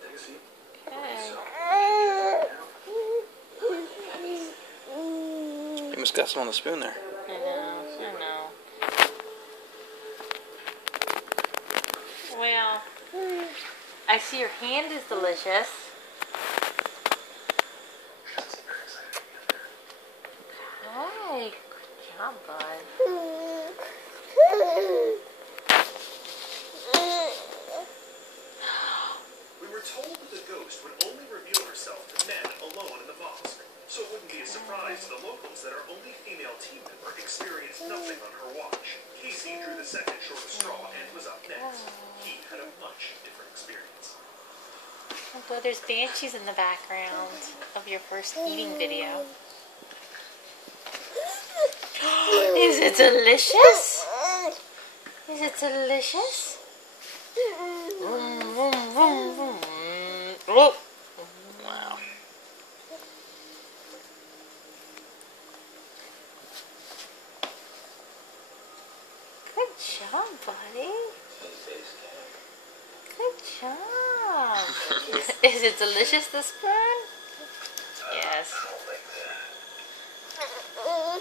delicious. You must got some on the spoon there. I know. Well, I see your hand is delicious. Hey, good job, bud. We were told that the ghost would only reveal herself to men alone in the mosque, so it wouldn't be a surprise to the locals that our only female team member experienced nothing on her watch. Casey drew the second shortest straw and was up next. He had a much different experience. Well, there's banshees in the background of your first eating video. Is it delicious? Is it delicious? Oh. Wow. Good job, buddy. Good job. Is it delicious, the spoon? Yes. Oh.